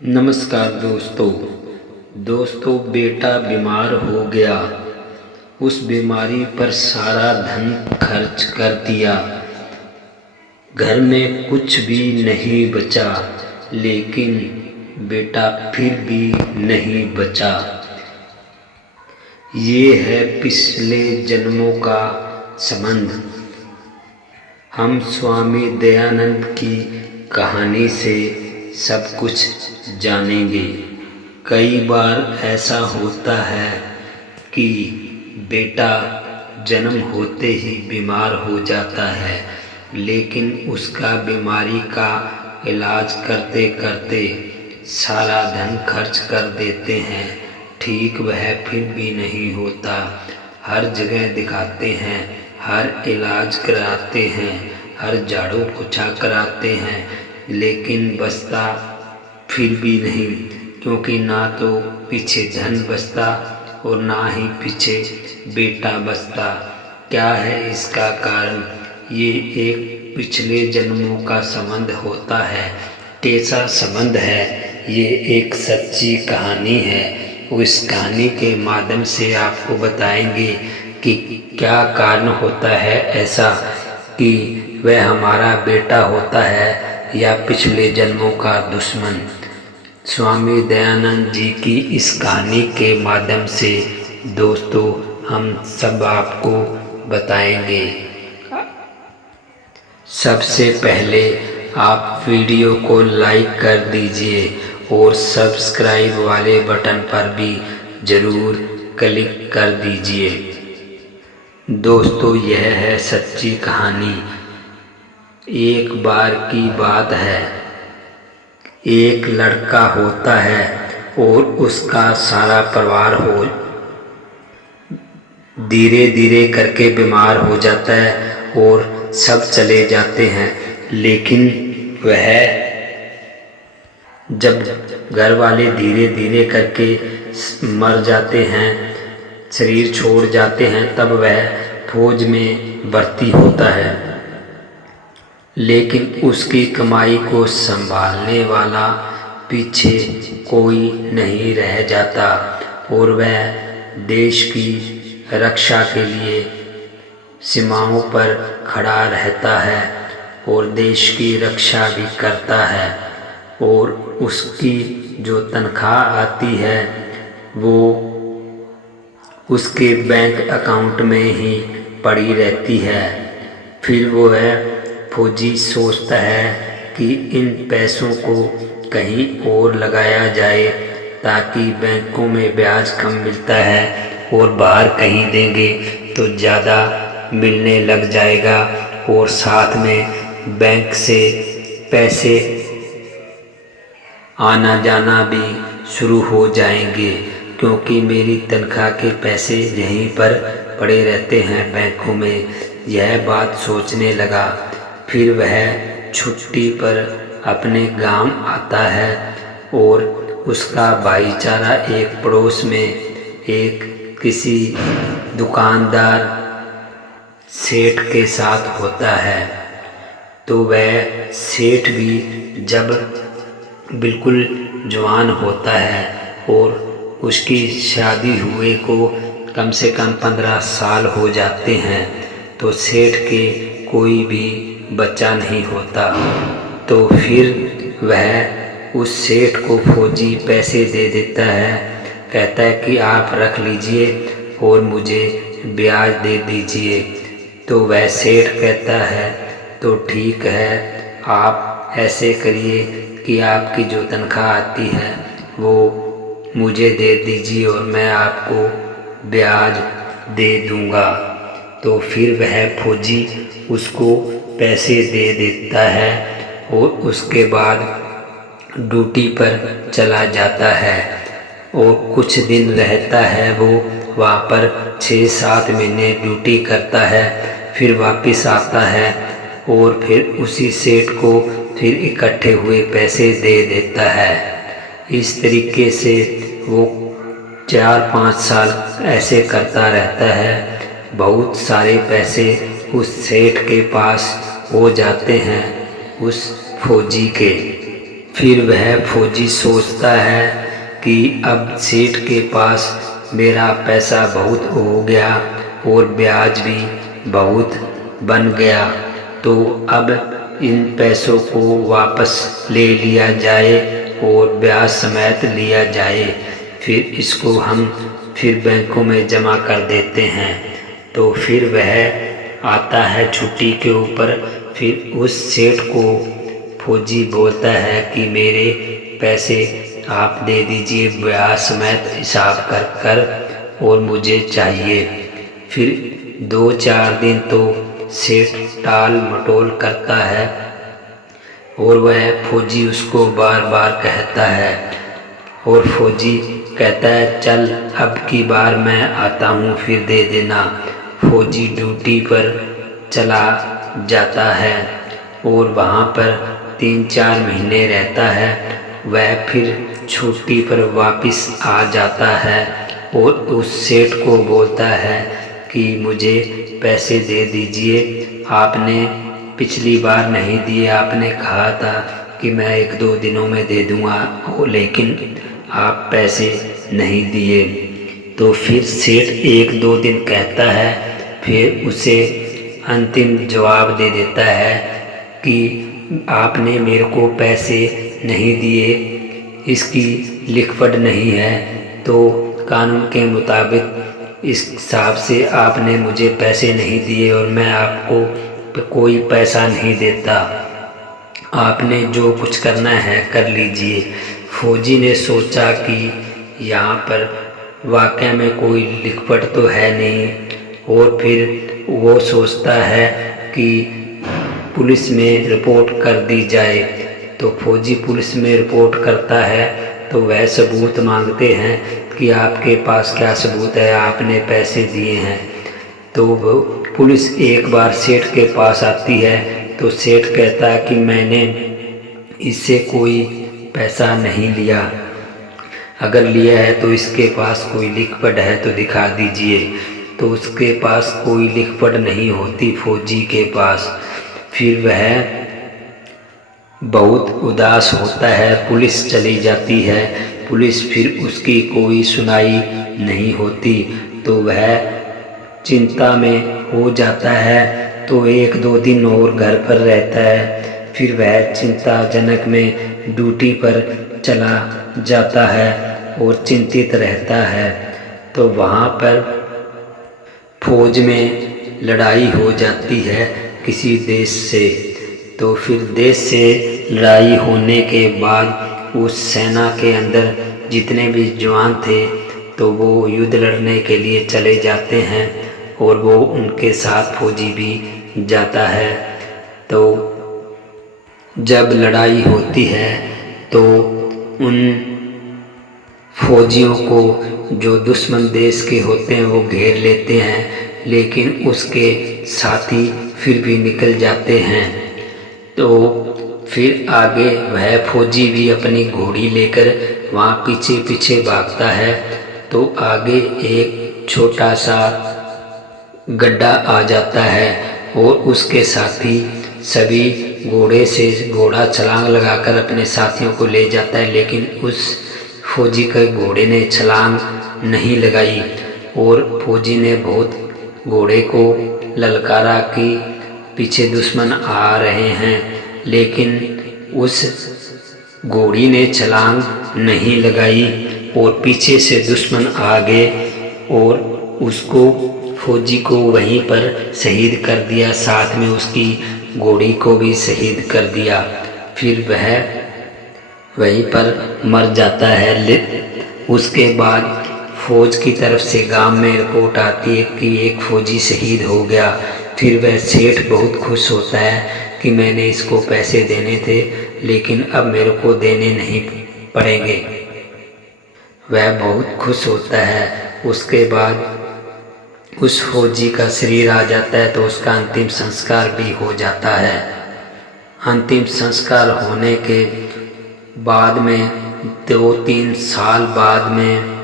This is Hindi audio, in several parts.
नमस्कार दोस्तों बेटा बीमार हो गया। उस बीमारी पर सारा धन खर्च कर दिया। घर में कुछ भी नहीं बचा, लेकिन बेटा फिर भी नहीं बचा। ये है पिछले जन्मों का संबंध। हम स्वामी दयानंद की कहानी से सब कुछ जानेंगे। कई बार ऐसा होता है कि बेटा जन्म होते ही बीमार हो जाता है, लेकिन उसका बीमारी का इलाज करते करते सारा धन खर्च कर देते हैं। ठीक वह फिर भी नहीं होता। हर जगह दिखाते हैं, हर इलाज कराते हैं, हर झाड़ू पोछा कराते हैं, लेकिन बचता फिर भी नहीं, क्योंकि ना तो पीछे धन बचता और ना ही पीछे बेटा बचता। क्या है इसका कारण? ये एक पिछले जन्मों का संबंध होता है। कैसा संबंध है? ये एक सच्ची कहानी है। उस कहानी के माध्यम से आपको बताएंगे कि क्या कारण होता है ऐसा कि वह हमारा बेटा होता है या पिछले जन्मों का दुश्मन। स्वामी दयानंद जी की इस कहानी के माध्यम से दोस्तों हम सब आपको बताएंगे। सबसे पहले आप वीडियो को लाइक कर दीजिए और सब्सक्राइब वाले बटन पर भी ज़रूर क्लिक कर दीजिए। दोस्तों यह है सच्ची कहानी। एक बार की बात है, एक लड़का होता है और उसका सारा परिवार धीरे धीरे करके बीमार हो जाता है और सब चले जाते हैं। लेकिन वह जब घर वाले धीरे धीरे करके मर जाते हैं, शरीर छोड़ जाते हैं, तब वह फौज में भर्ती होता है। लेकिन उसकी कमाई को संभालने वाला पीछे कोई नहीं रह जाता और वह देश की रक्षा के लिए सीमाओं पर खड़ा रहता है और देश की रक्षा भी करता है। और उसकी जो तनख्वाह आती है वो उसके बैंक अकाउंट में ही पड़ी रहती है। फिर वो फौजी सोचता है कि इन पैसों को कहीं और लगाया जाए, ताकि बैंकों में ब्याज कम मिलता है और बाहर कहीं देंगे तो ज़्यादा मिलने लग जाएगा और साथ में बैंक से पैसे आना जाना भी शुरू हो जाएंगे, क्योंकि मेरी तनख्वाह के पैसे यहीं पर पड़े रहते हैं बैंकों में। यह बात सोचने लगा। फिर वह छुट्टी पर अपने गांव आता है और उसका भाईचारा एक पड़ोस में एक किसी दुकानदार सेठ के साथ होता है। तो वह सेठ भी जब बिल्कुल जवान होता है और उसकी शादी हुए को कम से कम 15 साल हो जाते हैं, तो सेठ के कोई भी बच्चा नहीं होता। तो फिर वह उस सेठ को फौजी पैसे दे देता है। कहता है कि आप रख लीजिए और मुझे ब्याज दे दीजिए। तो वह सेठ कहता है तो ठीक है, आप ऐसे करिए कि आपकी जो तनख्वाह आती है वो मुझे दे दीजिए और मैं आपको ब्याज दे दूंगा। तो फिर वह फौजी उसको पैसे दे देता है और उसके बाद ड्यूटी पर चला जाता है और कुछ दिन रहता है। वो वहाँ पर 6-7 महीने ड्यूटी करता है, फिर वापस आता है और फिर उसी सेठ को फिर इकट्ठे हुए पैसे दे देता है। इस तरीके से वो 4-5 साल ऐसे करता रहता है। बहुत सारे पैसे उस सेठ के पास हो जाते हैं उस फौजी के। फिर वह फौजी सोचता है कि अब सेठ के पास मेरा पैसा बहुत हो गया और ब्याज भी बहुत बन गया, तो अब इन पैसों को वापस ले लिया जाए और ब्याज समेत लिया जाए, फिर इसको हम फिर बैंकों में जमा कर देते हैं। तो फिर वह आता है छुट्टी के ऊपर। फिर उस सेठ को फौजी बोलता है कि मेरे पैसे आप दे दीजिए ब्याज समेत हिसाब कर कर और मुझे चाहिए। फिर 2-4 दिन तो सेठ टाल मटोल करता है और वह फौजी उसको बार बार कहता है और फौजी कहता है चल अब की बार मैं आता हूँ फिर दे देना। फौजी ड्यूटी पर चला जाता है और वहाँ पर 3-4 महीने रहता है। वह फिर छुट्टी पर वापस आ जाता है और उस सेठ को बोलता है कि मुझे पैसे दे दीजिए, आपने पिछली बार नहीं दिए, आपने कहा था कि मैं 1-2 दिनों में दे दूँगा, लेकिन आप पैसे नहीं दिए। तो फिर सेठ 1-2 दिन कहता है, फिर उसे अंतिम जवाब दे देता है कि आपने मेरे को पैसे नहीं दिए, इसकी लिखपढ़ नहीं है, तो कानून के मुताबिक इस हिसाब से आपने मुझे पैसे नहीं दिए और मैं आपको कोई पैसा नहीं देता, आपने जो कुछ करना है कर लीजिए। फौजी ने सोचा कि यहाँ पर वाकई में कोई लिखपढ़ तो है नहीं और फिर वो सोचता है कि पुलिस में रिपोर्ट कर दी जाए। तो फौजी पुलिस में रिपोर्ट करता है तो वह सबूत मांगते हैं कि आपके पास क्या सबूत है, आपने पैसे दिए हैं। तो पुलिस एक बार सेठ के पास आती है तो सेठ कहता है कि मैंने इससे कोई पैसा नहीं लिया, अगर लिया है तो इसके पास कोई लिखपढ़ है तो दिखा दीजिए। तो उसके पास कोई लिखपढ़ नहीं होती फौजी के पास। फिर वह बहुत उदास होता है, पुलिस चली जाती है, पुलिस फिर उसकी कोई सुनाई नहीं होती, तो वह चिंता में हो जाता है। तो 1-2 दिन और घर पर रहता है, फिर वह चिंताजनक में ड्यूटी पर चला जाता है और चिंतित रहता है। तो वहाँ पर फौज में लड़ाई हो जाती है किसी देश से। तो फिर देश से लड़ाई होने के बाद उस सेना के अंदर जितने भी जवान थे तो वो युद्ध लड़ने के लिए चले जाते हैं और वो उनके साथ फौजी भी जाता है। तो जब लड़ाई होती है तो उन फौजियों को जो दुश्मन देश के होते हैं वो घेर लेते हैं, लेकिन उसके साथी फिर भी निकल जाते हैं। तो फिर आगे वह फौजी भी अपनी घोड़ी लेकर वहाँ पीछे पीछे भागता है। तो आगे एक छोटा सा गड्ढा आ जाता है और उसके साथी सभी घोड़े से घोड़ा छलांग लगाकर अपने साथियों को ले जाता है, लेकिन उस फौजी के घोड़े ने छलांग नहीं लगाई और फौजी ने बहुत घोड़े को ललकारा कि पीछे दुश्मन आ रहे हैं, लेकिन उस घोड़ी ने छलांग नहीं लगाई और पीछे से दुश्मन आ गए और उसको फौजी को वहीं पर शहीद कर दिया, साथ में उसकी घोड़ी को भी शहीद कर दिया। फिर वह वहीं पर मर जाता है। उसके बाद फौज की तरफ से गांव में रिपोर्ट आती है कि एक फौजी शहीद हो गया। फिर वह सेठ बहुत खुश होता है कि मैंने इसको पैसे देने थे, लेकिन अब मेरे को देने नहीं पड़ेंगे। वह बहुत खुश होता है। उसके बाद उस फौजी का शरीर आ जाता है तो उसका अंतिम संस्कार भी हो जाता है। अंतिम संस्कार होने के बाद में 2-3 साल बाद में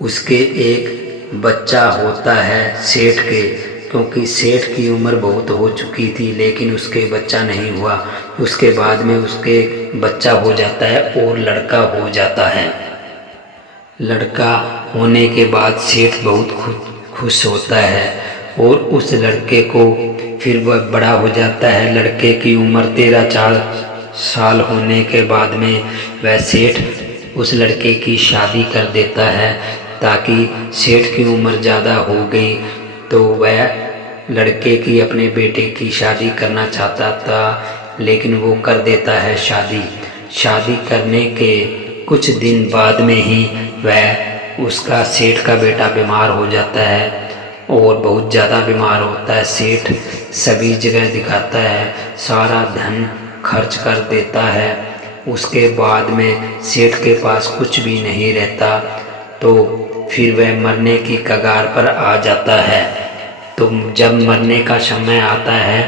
उसके एक बच्चा होता है सेठ के। क्योंकि सेठ की उम्र बहुत हो चुकी थी, लेकिन उसके बच्चा नहीं हुआ। उसके बाद में उसके बच्चा हो जाता है और लड़का हो जाता है। लड़का होने के बाद सेठ बहुत खुश होता है और उस लड़के को फिर वह बड़ा हो जाता है। लड़के की उम्र 13-4 साल होने के बाद में वह सेठ उस लड़के की शादी कर देता है, ताकि सेठ की उम्र ज़्यादा हो गई तो वह लड़के की अपने बेटे की शादी करना चाहता था, लेकिन वो कर देता है शादी करने के कुछ दिन बाद में ही वह उसका सेठ का बेटा बीमार हो जाता है और बहुत ज़्यादा बीमार होता है। सेठ सभी जगह दिखाता है, सारा धन खर्च कर देता है। उसके बाद में सेठ के पास कुछ भी नहीं रहता, तो फिर वह मरने की कगार पर आ जाता है। तो जब मरने का समय आता है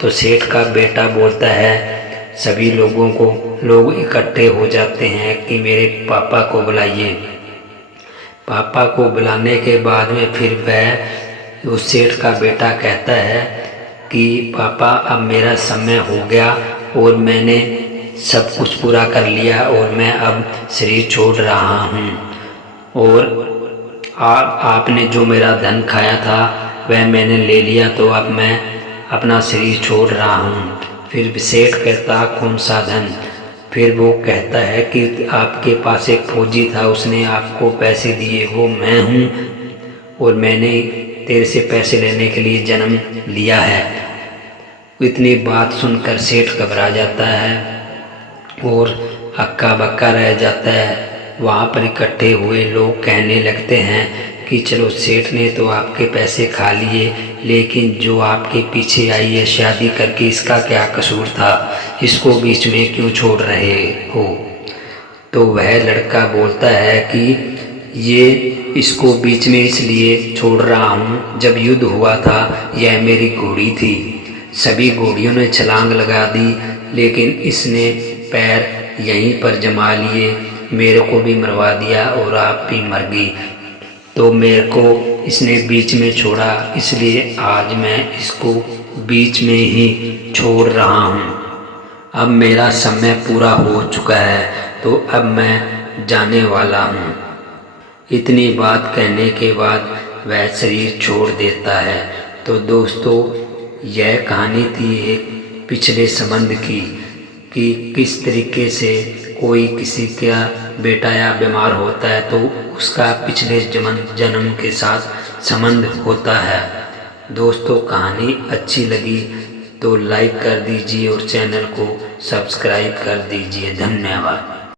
तो सेठ का बेटा बोलता है सभी लोगों को, लोग इकट्ठे हो जाते हैं कि मेरे पापा को बुलाइए। पापा को बुलाने के बाद में फिर वह उस सेठ का बेटा कहता है कि पापा अब मेरा समय हो गया और मैंने सब कुछ पूरा कर लिया और मैं अब शरीर छोड़ रहा हूँ, और आपने जो मेरा धन खाया था वह मैंने ले लिया, तो अब मैं अपना शरीर छोड़ रहा हूँ। फिर सेठ कहता कौन सा धन? फिर वो कहता है कि आपके पास एक फौजी था, उसने आपको पैसे दिए, वो मैं हूँ और मैंने तेरे से पैसे लेने के लिए जन्म लिया है। इतनी बात सुनकर सेठ घबरा जाता है और हक्का बक्का रह जाता है। वहाँ पर इकट्ठे हुए लोग कहने लगते हैं कि चलो सेठ ने तो आपके पैसे खा लिए, लेकिन जो आपके पीछे आई है शादी करके, इसका क्या कसूर था? इसको बीच में क्यों छोड़ रहे हो? तो वह लड़का बोलता है कि ये इसको बीच में इसलिए छोड़ रहा हूँ, जब युद्ध हुआ था यह मेरी घोड़ी थी, सभी घोड़ियों ने छलांग लगा दी, लेकिन इसने पैर यहीं पर जमा लिए, मेरे को भी मरवा दिया और आप भी मर गई, तो मेरे को इसने बीच में छोड़ा, इसलिए आज मैं इसको बीच में ही छोड़ रहा हूँ। अब मेरा समय पूरा हो चुका है, तो अब मैं जाने वाला हूँ। इतनी बात कहने के बाद वह शरीर छोड़ देता है। तो दोस्तों, यह कहानी थी एक पिछले संबंध की, कि किस तरीके से कोई किसी का बेटा या बीमार होता है तो उसका पिछले जन्म के साथ संबंध होता है। दोस्तों, कहानी अच्छी लगी तो लाइक कर दीजिए और चैनल को सब्सक्राइब कर दीजिए। धन्यवाद।